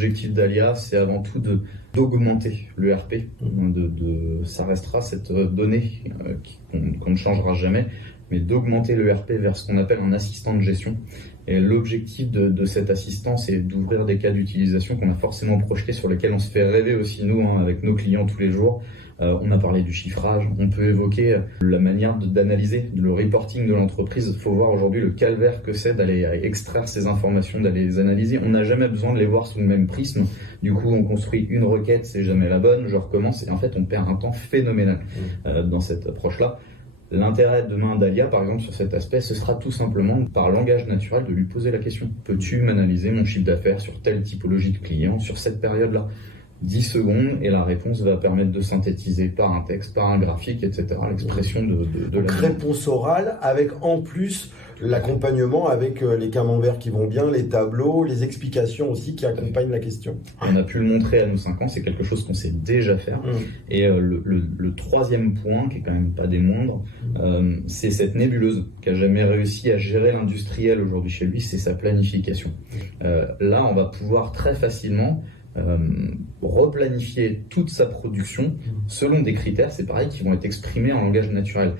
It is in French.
L'objectif d'Alia, c'est avant tout d'augmenter le RP. Ça restera cette donnée qu'on ne changera jamais, mais d'augmenter le RP vers ce qu'on appelle un assistant de gestion. Et l'objectif de cet assistant, c'est d'ouvrir des cas d'utilisation qu'on a forcément projetés, sur lesquels on se fait rêver aussi nous, avec nos clients tous les jours. On a parlé du chiffrage, on peut évoquer la manière d'analyser le reporting de l'entreprise. Il faut voir aujourd'hui le calvaire que c'est d'aller extraire ces informations, d'aller les analyser. On n'a jamais besoin de les voir sous le même prisme. Du coup, on construit une requête, c'est jamais la bonne, je recommence, et en fait, on perd un temps phénoménal dans cette approche-là. L'intérêt demain d'Alia, par exemple, sur cet aspect, ce sera tout simplement, par langage naturel, de lui poser la question. Peux-tu m'analyser mon chiffre d'affaires sur telle typologie de client, sur cette période-là ? 10 secondes, et la réponse va permettre de synthétiser par un texte, par un graphique, etc. l'expression de Donc, réponse orale, avec en plus l'accompagnement avec les camemberts qui vont bien, les tableaux, les explications aussi qui accompagnent la question. On a pu le montrer à nos 5 ans, c'est quelque chose qu'on sait déjà faire. Et le troisième point, qui est quand même pas des moindres, c'est cette nébuleuse qui a jamais réussi à gérer l'industriel aujourd'hui chez lui, c'est sa planification. Là, on va pouvoir très facilement replanifier toute sa production selon des critères, c'est pareil, qui vont être exprimés en langage naturel.